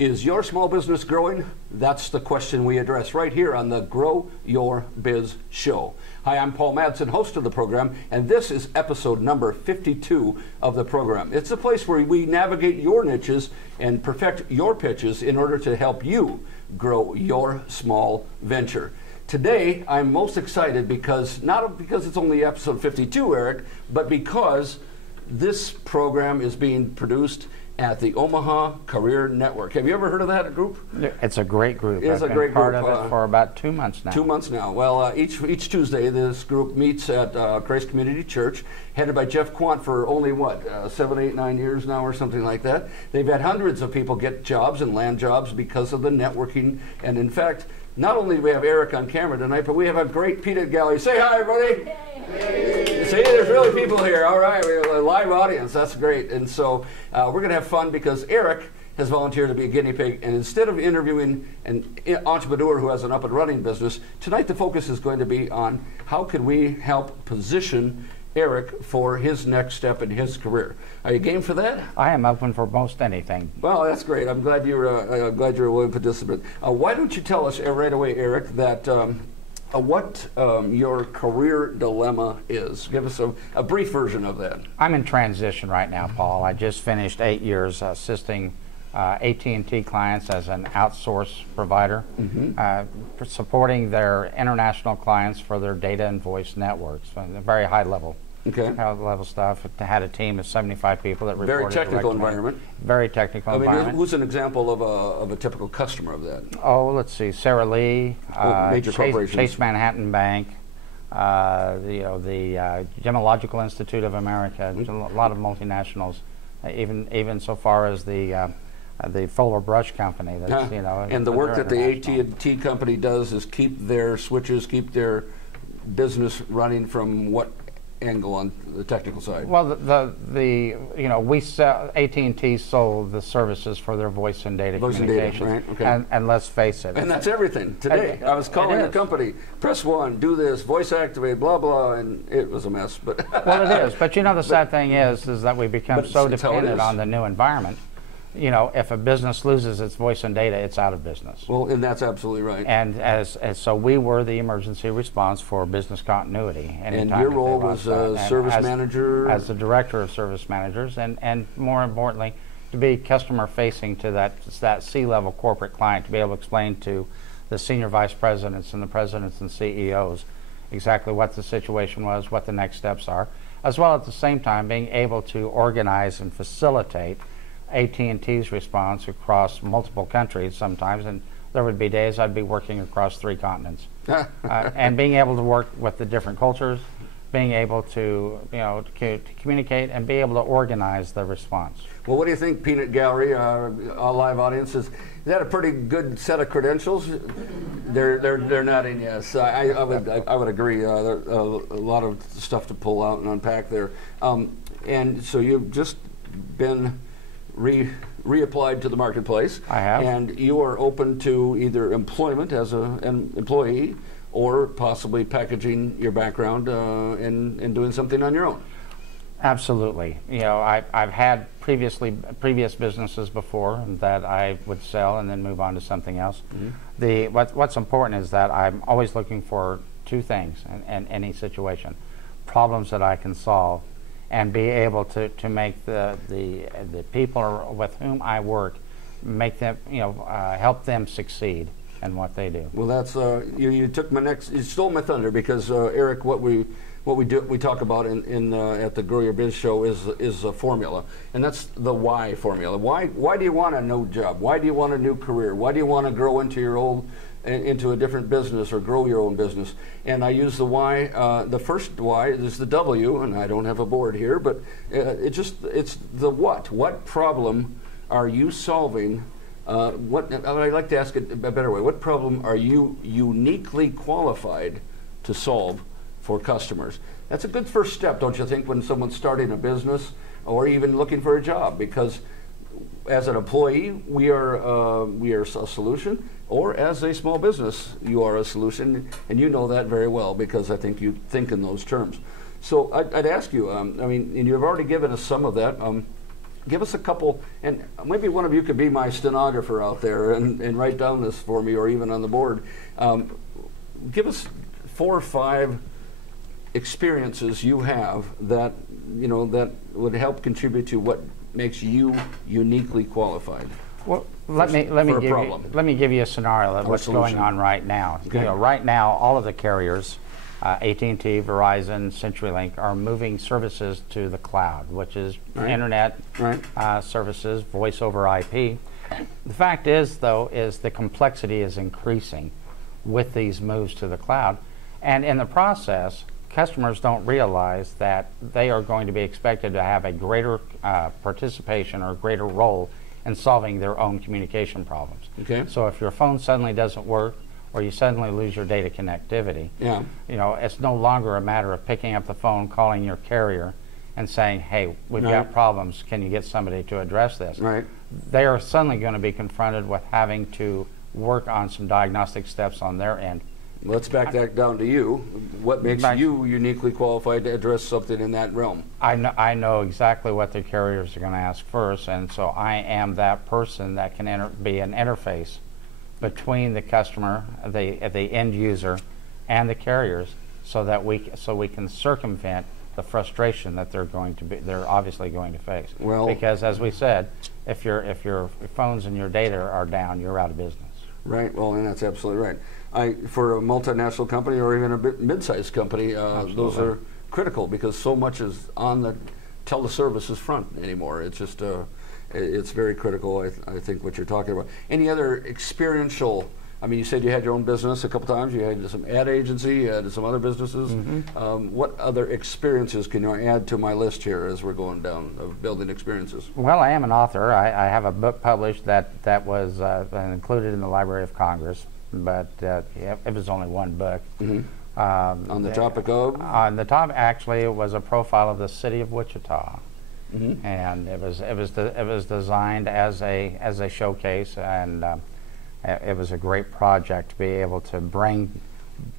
Is your small business growing? That's the question we address right here on the Grow Your Biz Show. Hi, I'm Paul Madsen, host of the program, and this is episode number 52 of the program. It's a place where we navigate your niches and perfect your pitches in order to help you grow your small venture. Today, I'm most excited because, not because it's only episode 52, Eric, but because this program is being produced at the Omaha Career Network. Have you ever heard of that group? It's a great group. It's I've a been great part group. of it for about 2 months now. 2 months now. Well, each Tuesday, this group meets at Christ Community Church, headed by Jeff Quant for only, 7, 8, 9 years now or something like that. They've had hundreds of people get jobs and land jobs because of the networking. And in fact, not only do we have Eric on camera tonight, but we have a great peanut gallery. Say hi, everybody. Hey. See, there's really people here. All right, we have a live audience. That's great. And so we're going to have fun because Eric has volunteered to be a guinea pig. And instead of interviewing an entrepreneur who has an up and running business, tonight the focus is going to be on how can we help position Eric for his next step in his career. Are you game for that? I am open for most anything. Well, that's great. I'm glad you're a willing participant. Why don't you tell us right away, Eric, that what your career dilemma is? Give us a brief version of that. I'm in transition right now, Paul. I just finished 8 years assisting AT&T clients as an outsource provider, supporting their international clients for their data and voice networks, very high level. Okay. High level stuff. Had a team of 75 people that reported. Very technical environment. Very technical environment. Who's an example of a typical customer of that? Oh, let's see. Sarah Lee, major corporations. Chase Manhattan Bank, the Gemological Institute of America. A lot of multinationals, even so far as the Fuller Brush Company. That's, and the work that the AT&T company does is keep their switches, keep their business running from what angle on the technical side? Well, we sell, AT&T sold the services for their voice and data communications, right? Okay. And let's face it. And that's everything today. I was calling the company, press 1, do this, voice activate, blah blah, and it was a mess. But well, it is. But the sad thing is that we become so dependent on the new environment. If a business loses its voice and data, it's out of business. Well, and that's absolutely right. And so we were the emergency response for business continuity. And your role was service manager? As the director of service managers, and more importantly, to be customer facing to that C-level corporate client, to be able to explain to the senior vice presidents and the presidents and CEOs exactly what the situation was, what the next steps are, as well at the same time being able to organize and facilitate AT&T's response across multiple countries sometimes, and there would be days I'd be working across 3 continents. And being able to work with the different cultures, being able to communicate and be able to organize the response. Well, what do you think, Peanut Gallery, our live audience? Is that a pretty good set of credentials? They're nodding yes. I would agree. There a lot of stuff to pull out and unpack there. And so you've just been reapplied to the marketplace. I have. And you are open to either employment as an employee or possibly packaging your background and doing something on your own. Absolutely. I've had previous businesses before that I would sell and then move on to something else. Mm-hmm. What's important is that I'm always looking for 2 things in any situation: problems that I can solve, and be able to make the people with whom I work, make them, help them succeed in what they do. Well, that's you took you stole my thunder, because Eric, what we talk about at the Grow Your Biz Show is a formula, and that's the why formula. Why do you want a new job? Why do you want a new career? Why do you want to grow into a different business or grow your own business? And I use the why. The first why is the W, and I don't have a board here, but it's the what. What problem are you solving? I'd like to ask it a better way. What problem are you uniquely qualified to solve for customers? That's a good first step, don't you think, when someone's starting a business or even looking for a job? Because as an employee, we are a solution, or as a small business, you are a solution, and you know that very well, because I think you think in those terms. So I'd ask you, and you've already given us some of that. give us a couple, and maybe one of you could be my stenographer out there and write down this for me, or even on the board. Give us 4 or 5 experiences you have that that would help contribute to what makes you uniquely qualified. Well, let me give you a scenario of what's going on right now. Okay. Right now, all of the carriers, AT&T, Verizon, CenturyLink, are moving services to the cloud, which is internet services, voice over IP. The fact is, though, is the complexity is increasing with these moves to the cloud, and in the process, customers don't realize that they are going to be expected to have a greater participation or greater role in solving their own communication problems. Okay. So if your phone suddenly doesn't work, or you suddenly lose your data connectivity, it's no longer a matter of picking up the phone, calling your carrier, and saying, "Hey, we've got problems. Can you get somebody to address this?" Right. They are suddenly going to be confronted with having to work on some diagnostic steps on their end. Let's back that down to you. What makes you uniquely qualified to address something in that realm? I know exactly what the carriers are going to ask first, and so I am that person that can be an interface between the customer, the end user, and the carriers, so that we can circumvent the frustration that they're obviously going to face. Well, because as we said, if your phones and your data are down, you're out of business. Right. Well, and that's absolutely right. For a multinational company or even a mid-sized company, those are critical, because so much is on the teleservices front anymore. It's just it's very critical. I think what you're talking about. Any other experiential? I mean, you said you had your own business a couple times. You had some ad agency. You had some other businesses. What other experiences can you add to my list here as we're going down of building experiences? Well, I am an author. I have a book published that was included in the Library of Congress, but it was only one book. On the topic of? On the top, actually, it was a profile of the city of Wichita, and it was designed as a showcase, and it was a great project to be able to bring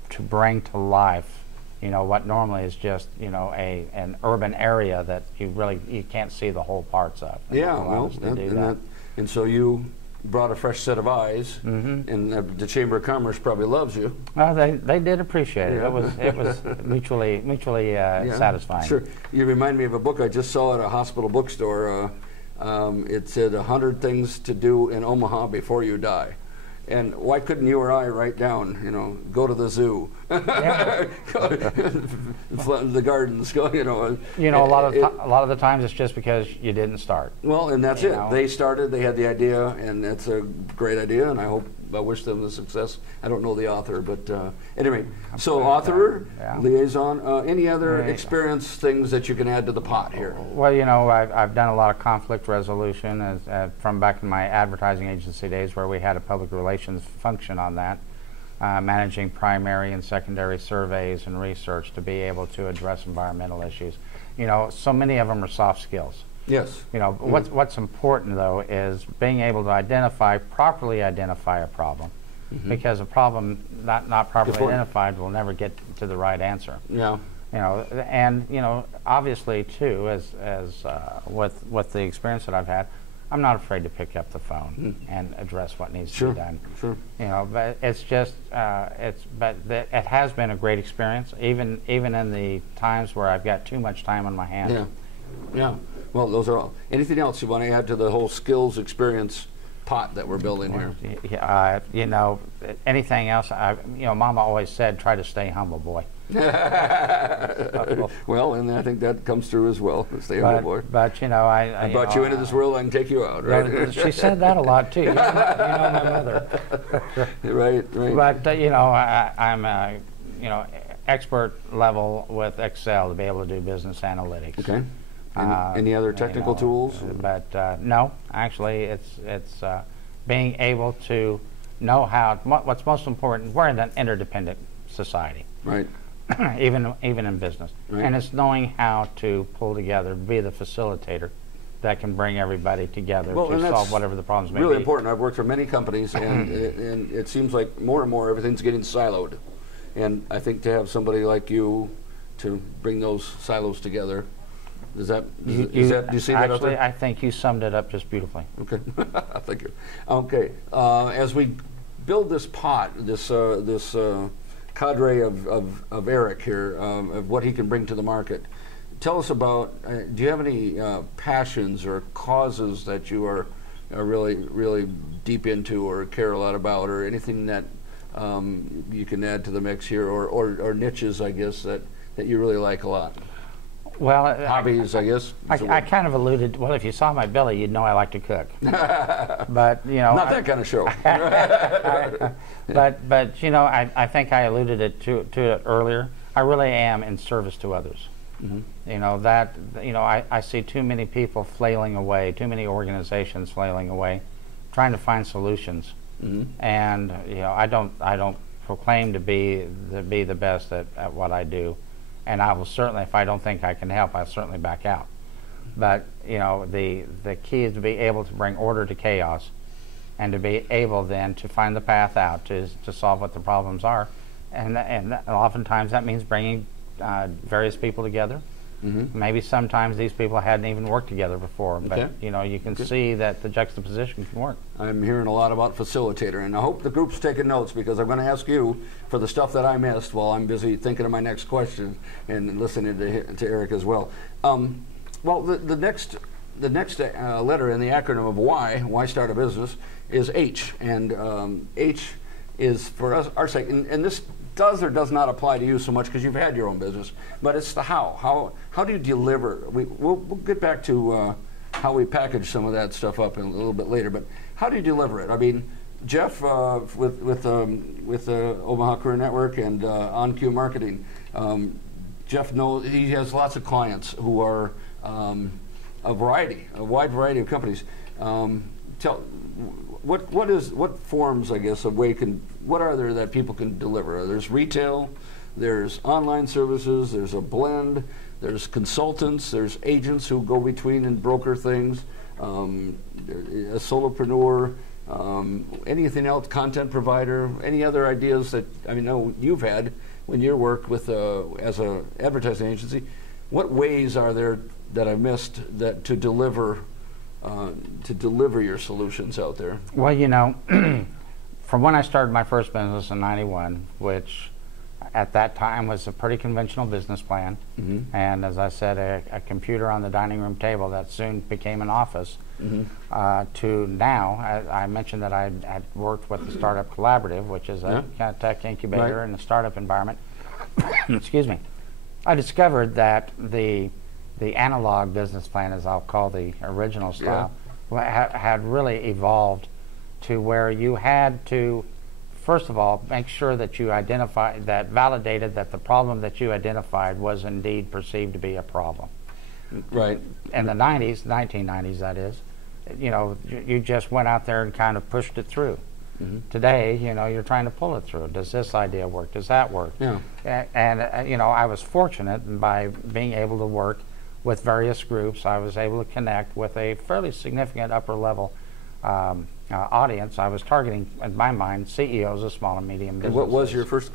to life, what normally is just an urban area that you can't see the whole parts of. And so you brought a fresh set of eyes, and the Chamber of Commerce probably loves you. Well, they did appreciate it. It was mutually satisfying. Sure. You remind me of a book I just saw at a hospital bookstore. It said 100 things to do in Omaha before you die. And why couldn't you or I write down, go to the zoo, the gardens, go, a lot of the times it's just because you didn't start. Well, and that's it. They started, they had the idea, and that's a great idea, and I wish them the success. I don't know the author, but anyway. So author, liaison, any other experience things that you can add to the pot here? Well, I've done a lot of conflict resolution from back in my advertising agency days, where we had a public relations function on that, managing primary and secondary surveys and research to be able to address environmental issues. So many of them are soft skills. Yes. What's important, though, is being able to properly identify a problem, because a problem not properly identified will never get to the right answer. Yeah. And obviously too, as with the experience that I've had, I'm not afraid to pick up the phone and address what needs to be done. Sure. But it's just it has been a great experience, even in the times where I've got too much time on my hands. Yeah. Yeah. Well, those are all. Anything else you want to add to the whole skills experience pot that we're building here? Anything else? Mama always said, try to stay humble, boy. Well, and I think that comes through as well. Stay humble, boy. But I brought you into this world. I can take you out, right? She said that a lot too. My mother. Right. But I'm expert level with Excel to be able to do business analytics. Okay. Any other technical tools? But no, actually, it's being able to know how. What's most important? We're in an interdependent society, right? even in business, right. And it's knowing how to pull together, be the facilitator that can bring everybody together to solve whatever the problems may be. Really important. I've worked for many companies, and it seems like more and more everything's getting siloed, and I think to have somebody like you to bring those silos together Do you see that out there? Actually, I think you summed it up just beautifully. Okay, thank you. Okay, as we build this pot, this cadre of Eric here, of what he can bring to the market, tell us about, do you have any passions or causes that you are really, really deep into or care a lot about, or anything that you can add to the mix here, or niches, I guess, that you really like a lot? Well, hobbies, I guess. I kind of alluded. Well, if you saw my belly, you'd know I like to cook. But you know, not that kind of show. but you know, I think I alluded to it earlier. I really am in service to others. Mm-hmm. You know that. You know, I see too many people flailing away, too many organizations flailing away, trying to find solutions. Mm-hmm. And you know, I don't proclaim to be the best at what I do. And I will certainly, if I don't think I can help, I'll certainly back out. But you know, the key is to be able to bring order to chaos, and to be able then to find the path out to solve what the problems are, and oftentimes that means bringing various people together. Mm-hmm. Maybe sometimes these people hadn't even worked together before, but you know, you can see that the juxtaposition can work. I'm hearing a lot about facilitator, and I hope the group's taking notes, because I'm going to ask you for the stuff that I missed while I'm busy thinking of my next question and listening to Eric as well. Well, the next letter in the acronym of why start a business, is H, and H is for us, our sake, and this does or does not apply to you so much because you've had your own business, but it's the how. How do you deliver? We'll get back to how we package some of that stuff up in a little bit later, but how do you deliver it? I mean, Jeff with Omaha Career Network and OnQ Marketing, Jeff knows he has lots of clients who are a wide variety of companies. What forms, I guess, what are there that people can deliver? There's retail, there's online services, there's a blend, there's consultants, there's agents who go between and broker things, a solopreneur, anything else, content provider, any other ideas that I know you've had when you worked with as an advertising agency. What ways are there that I missed that to deliver your solutions out there? Well, you know, from when I started my first business in '91, which at that time was a pretty conventional business plan, mm-hmm. and as I said, a computer on the dining room table that soon became an office, mm-hmm. To now, I mentioned that I had worked with the Startup Collaborative, which is a kind of tech incubator in the startup environment. Excuse me. I discovered that the analog business plan, as I'll call the original style, had really evolved to where you had to, first of all, make sure that you validated that the problem that you identified was indeed perceived to be a problem. Right. In the 1990s, that is, you know, you just went out there and kind of pushed it through. Mm-hmm. Today, you know, you're trying to pull it through. Does this idea work? Does that work? Yeah. And you know, I was fortunate by being able to work with various groups. I was able to connect with a fairly significant upper level audience. I was targeting, in my mind, CEOs of small and medium businesses. And what was your first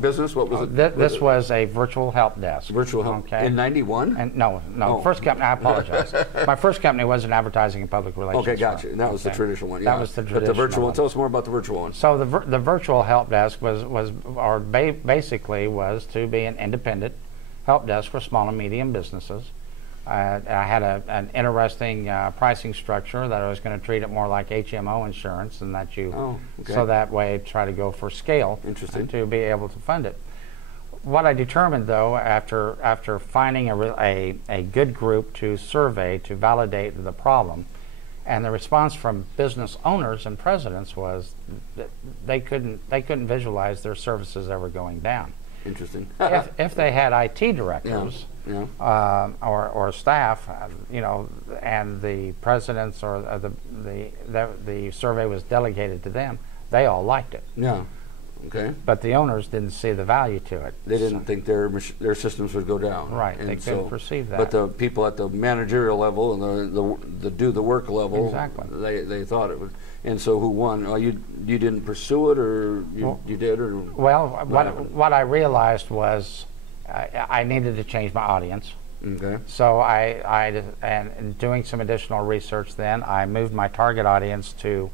business? What was it? This was a virtual help desk. Virtual help. Okay. In '91? And no. First company. I apologize. My first company was in advertising and public relations. Okay, gotcha. And that was the traditional one. Yeah. That was the traditional. But the virtual one. Tell us more about the virtual one. So the virtual help desk basically was to be an independent help desk for small and medium businesses. I had an interesting pricing structure that I was going to treat it more like HMO insurance, and that so that way try to go for scale. Interesting. To be able to fund it. What I determined, though, after finding a good group to survey to validate the problem, and the response from business owners and presidents was that they couldn't visualize their services ever going down. Interesting. if they had IT directors or staff, you know, and the presidents or the survey was delegated to them, they all liked it. Yeah. Okay. But the owners didn't see the value to it. They didn't think their systems would go down. Right. And they couldn't perceive that. But the people at the managerial level and the do the work level, exactly, they thought it would. And so who won? You didn't pursue it, or you did, or what I realized was I needed to change my audience. Okay. So and doing some additional research then, I moved my target audience to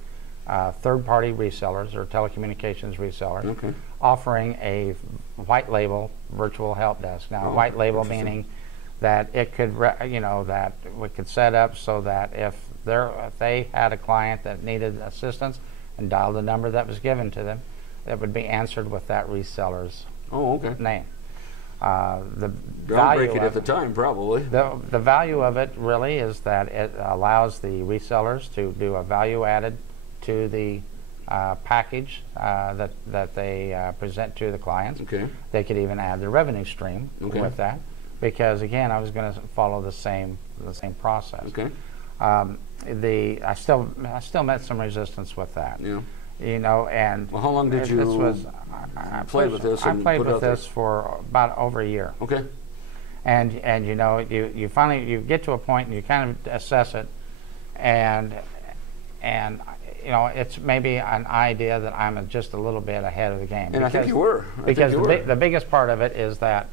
third-party resellers or telecommunications resellers, Okay. offering a white label virtual help desk. Now, white label meaning that it could, that we could set up so that if they had a client that needed assistance and dialed the number that was given to them, it would be answered with that reseller's name. The value groundbreaking at the time, probably. The value of it really is that it allows the resellers to do a value added to the package that they present to the clients. Okay. They could even add the revenue stream with that, because again, I was going to follow the same process. Okay. I still met some resistance with that. Yeah. And well, how long did you play with this? I played with this for about over a year. Okay. And you finally get to a point and you kind of assess it, and it's maybe an idea that I'm just a little bit ahead of the game. And I think you were. The biggest part of it is that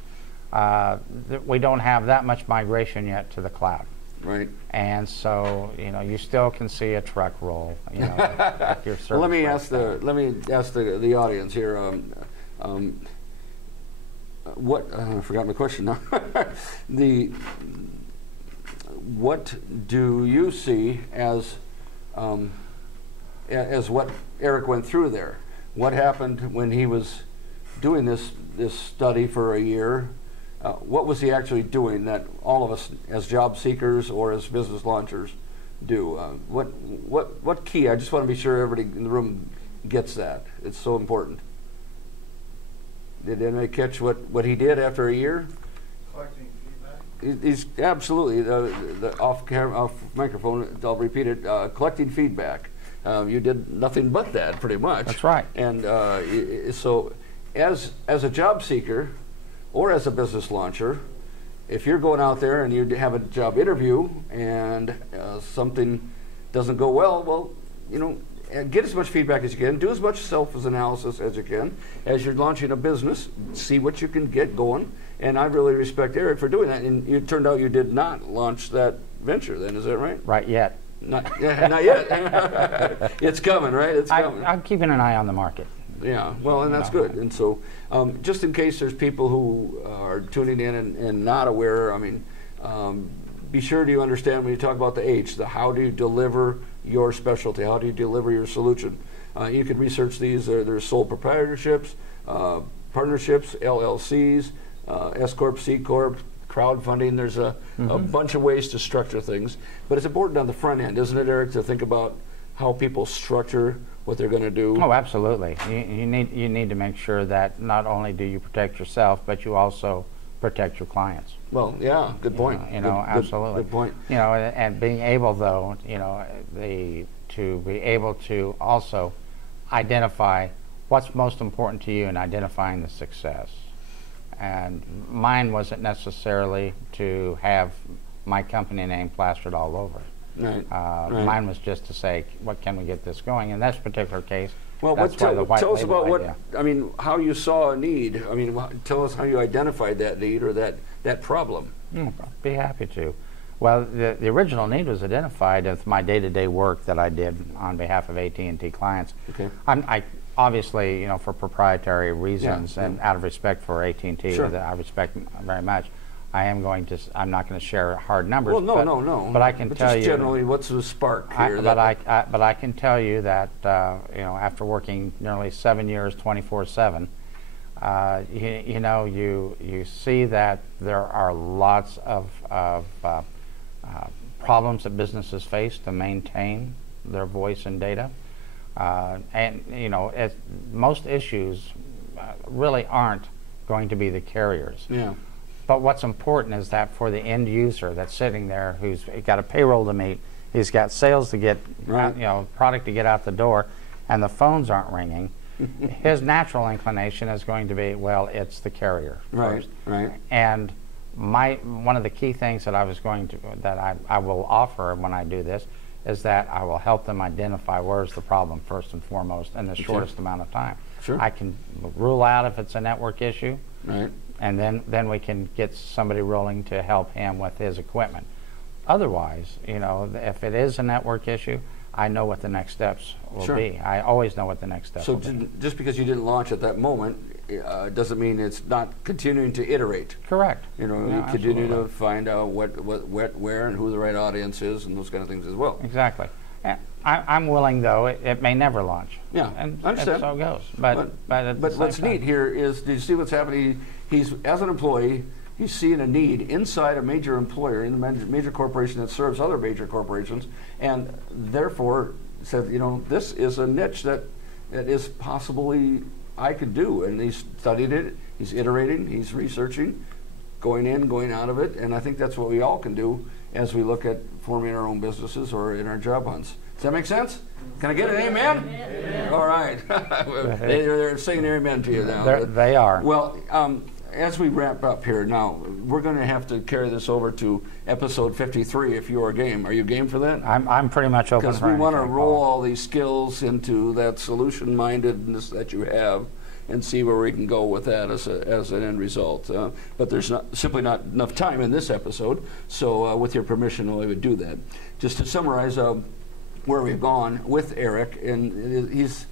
we don't have that much migration yet to the cloud. Right. And so you still can see a truck roll. Well, let me ask the audience here. I forgot my question now. What do you see as what Eric went through there? What happened when he was doing this study for a year? What was he actually doing that all of us as job seekers or as business launchers do? What key? I just want to be sure everybody in the room gets that. It's so important. Did anybody catch what he did after a year? Collecting feedback. He's absolutely the off microphone. I'll repeat it. Collecting feedback. You did nothing but that, pretty much. That's right. And so, as a job seeker or as a business launcher, if you're going out there and you have a job interview and something doesn't go well, get as much feedback as you can, do as much self-analysis as you can. As you're launching a business, see what you can get going. And I really respect Eric for doing that. And it turned out you did not launch that venture then, is that right? Right yet. Not yet. It's coming, right? It's coming. I'm keeping an eye on the market. Yeah, well, and that's good. And so, just in case there's people who are tuning in and not aware, be sure you understand when you talk about the H, the how do you deliver your specialty, how do you deliver your solution. You can research these. There's sole proprietorships, partnerships, LLCs, S Corp, C Corp, crowdfunding. There's a bunch of ways to structure things. But it's important on the front end, isn't it, Eric, to think about how people structure what they're going to do? Oh, absolutely. You need to make sure that not only do you protect yourself, but you also protect your clients. Well, yeah, good point. Absolutely. Good point. And being able, though, to be able to also identify what's most important to you in identifying the success. And mine wasn't necessarily to have my company name plastered all over. Right. Mine was just to say, what can we get this going? In this particular case, well, tell us about how you saw a need. Tell us how you identified that need or that problem. Be happy to. Well, the original need was identified with my day-to-day work that I did on behalf of AT&T clients. Okay. I obviously, for proprietary reasons and out of respect for AT&T, sure, that I respect very much, I'm not going to share hard numbers. Well, no. But I can tell you generally, what's the spark here? But I can tell you that after working nearly 7 years, 24/7, you see that there are lots of problems that businesses face to maintain their voice and data, and most issues really aren't going to be the carriers. Yeah. But what's important is that for the end user that's sitting there, who's got a payroll to meet, he's got sales to get, product to get out the door, and the phones aren't ringing, his natural inclination is going to be, well, it's the carrier first. Right. And one of the key things that I will offer when I do this is that I will help them identify where's the problem first and foremost in the shortest amount of time. Sure. I can rule out if it's a network issue. Right. and then we can get somebody rolling to help him with his equipment. Otherwise, if it is a network issue, I know what the next steps will Sure. be. I always know what the next steps will be. So just because you didn't launch at that moment doesn't mean it's not continuing to iterate. Correct. You Yeah, continue absolutely. to find out what, where, and who the right audience is, and those kind of things as well. Exactly. And I'm willing, though, it may never launch. Yeah, and I understand. so it goes. But at the But same what's time- neat here is, did you see what's happening? He's, as an employee, he's seeing a need inside a major employer, in a major corporation that serves other major corporations, and therefore said, this is a niche that is possibly I could do. And he's studied it, he's iterating, he's researching, going in, going out of it, and I think that's what we all can do as we look at forming our own businesses or in our job hunts. Does that make sense? Can I get an amen? Amen. All right. They're saying amen to you now. They are. Well, as we wrap up here now, we're going to have to carry this over to episode 53 if you are game. Are you game for that? I'm pretty much open for Because we want to anything, roll Paul. all these skills into that solution-mindedness that you have and see where we can go with that as an end result. But there's simply not enough time in this episode, so with your permission, we would do that. Just to summarize where we've gone with Eric, and he's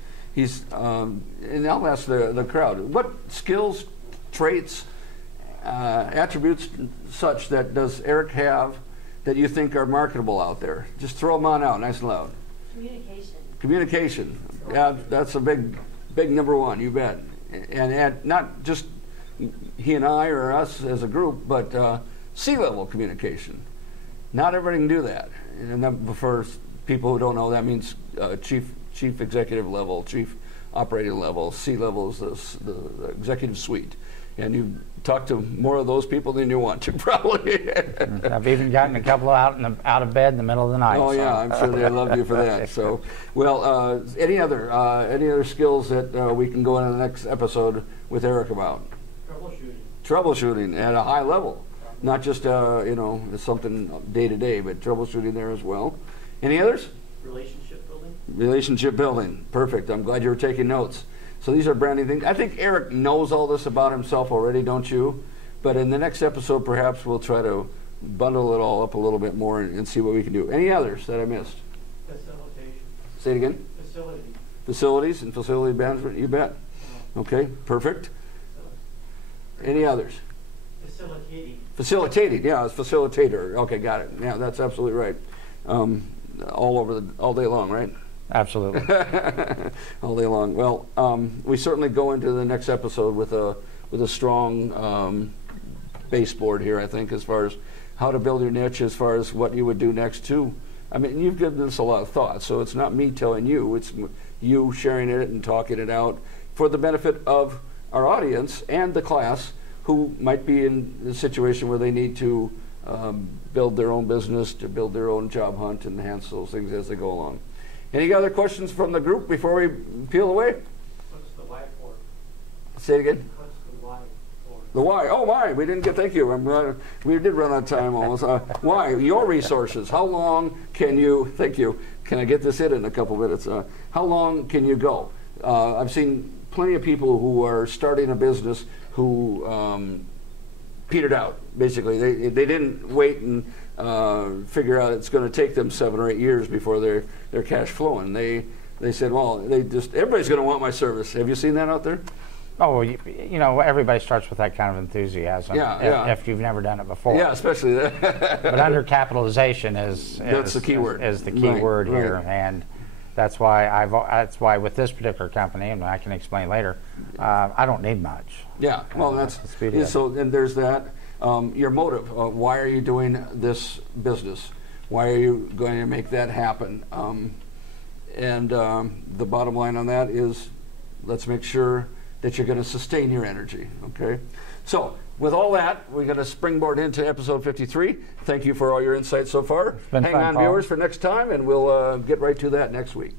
and I'll ask the crowd, what skills, traits, attributes such that does Eric have that you think are marketable out there? Just throw them on out, nice and loud. Communication. Communication, yeah, that's a big number one, you bet. And not just he and I or us as a group, but C-level communication. Not everybody can do that. And that, for people who don't know, that means chief executive level, chief operating level. C-level is the executive suite. And you talk to more of those people than you want to, probably. I've even gotten a couple out of bed in the middle of the night. Oh, yeah, I'm sure they love you for that. So, well, any other skills that we can go into the next episode with Eric about? Troubleshooting at a high level, not just it's something day to day, but troubleshooting there as well. Any others? Relationship building. Perfect. I'm glad you were taking notes. So these are brand new things. I think Eric knows all this about himself already, don't you? But in the next episode, perhaps we'll try to bundle it all up a little bit more and see what we can do. Any others that I missed? Facilitation. Say it again. Facility. Facilities and facility management, you bet. Okay, perfect. Any others? Facilitating. Facilitating, yeah, it's facilitator. Okay, got it. Yeah, that's absolutely right. All day long, right? Absolutely. All day long. Well, we certainly go into the next episode with a strong baseboard here, I think, as far as how to build your niche, as far as what you would do next too. I mean, you've given this a lot of thought, so it's not me telling you, it's you sharing it and talking it out for the benefit of our audience and the class who might be in a situation where they need to build their own business, to build their own job hunt and enhance those things as they go along. Any other questions from the group before we peel away? What's the why for? Say it again. What's the why for? The why. Oh, why? We didn't get. Thank you. We did run out of time almost. Why? Your resources. How long can you? Thank you. Can I get this in a couple minutes? How long can you go? I've seen plenty of people who are starting a business who petered out. Basically, they didn't wait and figure out it's going to take them 7 or 8 years before they're cash flowing. They said, well, everybody's going to want my service. Have you seen that out there? Oh, everybody starts with that kind of enthusiasm. Yeah. If you've never done it before. Yeah, especially that. But undercapitalization is the key word. Is the key word here, and that's why with this particular company, and I can explain later, I don't need much. Yeah, well, that's the beauty of it. so. And there's that. Your motive. Why are you doing this business? Why are you going to make that happen? And the bottom line on that is, let's make sure that you're going to sustain your energy. Okay. So with all that, we're going to springboard into episode 53. Thank you for all your insights so far. Been Hang fun, on, Paul. viewers, for next time, and we'll get right to that next week.